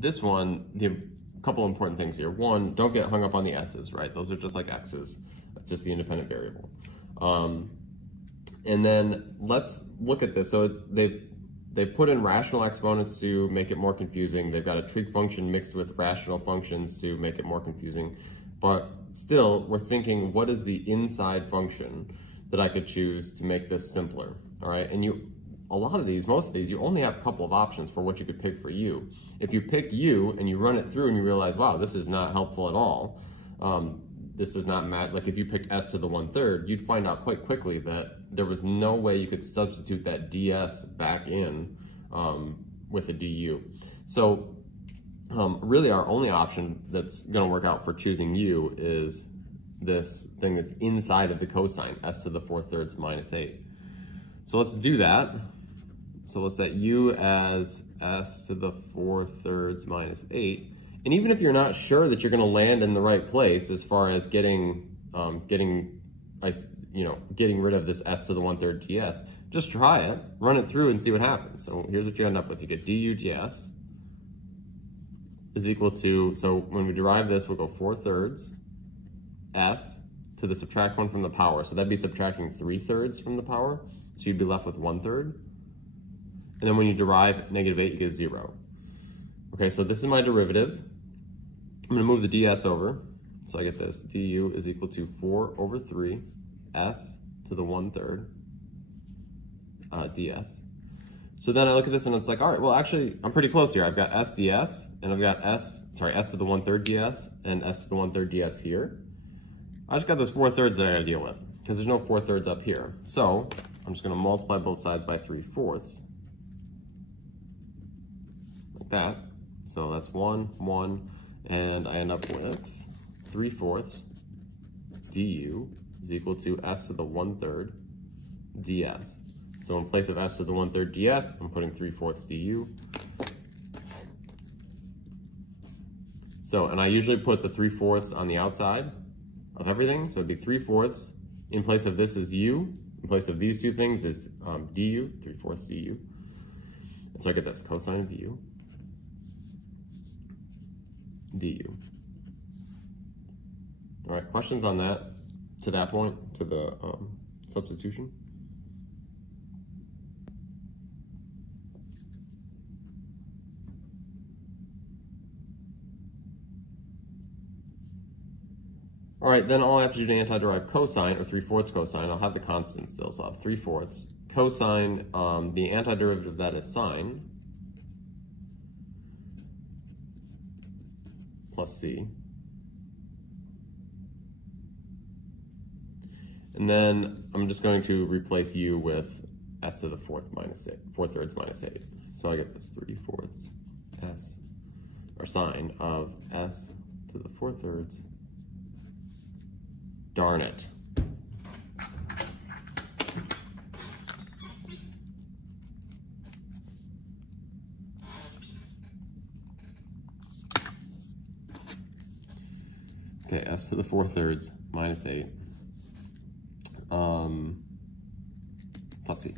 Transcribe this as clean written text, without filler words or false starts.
this one, the couple important things here. One, don't get hung up on the s's, right? Those are just like x's. That's just the independent variable. And then let's look at this. So they put in rational exponents to make it more confusing. They've got a trig function mixed with rational functions to make it more confusing. But still, we're thinking, what is the inside function that I could choose to make this simpler? All right, and most of these, you only have a couple of options for what you could pick for u. If you pick u and you run it through and you realize, wow, this is not helpful at all, this does not matter. Like if you picked s to the 1/3, you'd find out quite quickly that there was no way you could substitute that ds back in with a du. So really our only option that's going to work out for choosing u is this thing that's inside of the cosine, s to the 4/3 minus 8. So let's do that. So let's set u as s to the 4/3 minus 8. And even if you're not sure that you're going to land in the right place as far as getting rid of this s to the 1/3 ds, just try it, run it through and see what happens. So here's what you end up with. You get du ds is equal to, so when we derive this, we'll go 4/3 s to the subtract 1 from the power. So that'd be subtracting 3/3 from the power. So you'd be left with 1/3. And then when you derive -8, you get 0. Okay, so this is my derivative. I'm going to move the ds over. So I get this. Du is equal to 4/3 s to the 1/3 ds. So then I look at this and it's like, all right, well, actually, I'm pretty close here. I've got s ds, and I've got s to the 1/3 ds, and s to the 1/3 ds here. I just got those 4/3 that I got to deal with, because there's no 4/3 up here. So I'm just going to multiply both sides by 3/4. Like that. So that's 1, 1, and I end up with 3/4 du is equal to s to the 1/3 ds. So in place of s to the 1/3 ds, I'm putting 3/4 du. So, and I usually put the 3/4 on the outside of everything. So it'd be 3/4. In place of this is u. In place of these two things is du, 3/4 du. And so I get this cosine of u du. All right, questions on that, to that point, to the substitution? All right, then all I have to do to antiderive cosine, or 3/4 cosine, I'll have the constant still, so I'll have 3/4. Cosine, the antiderivative of that is sine, plus c. And then I'm just going to replace u with s to the 4/3 minus 8. So I get this 3/4 s, or sine of s to the 4/3. Darn it. Okay, s to the 4/3 minus 8 plus c.